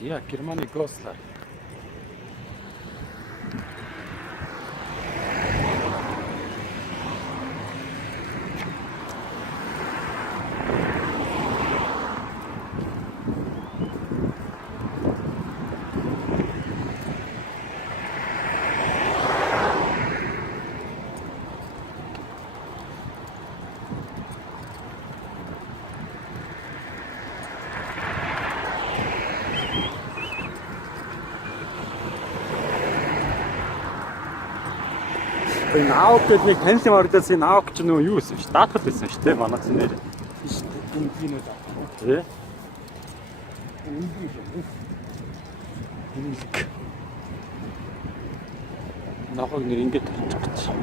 Я Германы Гослар. Энэ аав гэдэг нэг танилын ордоос энэ аав гэж нөгөө юу гэсэн шүү. Даатгал байсан шүү дээ манай цэн нэр. Биш энэ үү. Тэ? Нахаг нэр ингэж тарчих.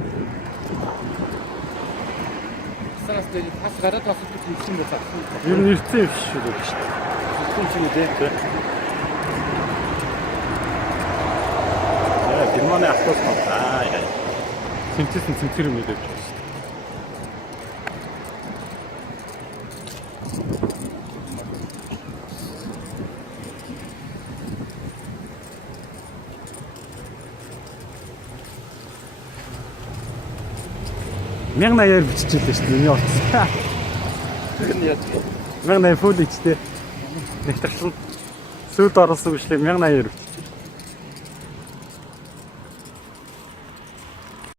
Саас дээр бас гараад бас их юм байна. Ер нь ирсэн юм шүү дээ шүү дээ. Ирсэн ч юм үү те. Яа, Германы автобус яа. Тэмцсэн цэнцэр юм гэдэг. Мянга 80-аар биччихлээ шүү дээ. Миний утас. Тэр нь яа. 1080 фул HD. Нэг тагсан сүйд оруулсан бичлэг 1080-аар бичсэн.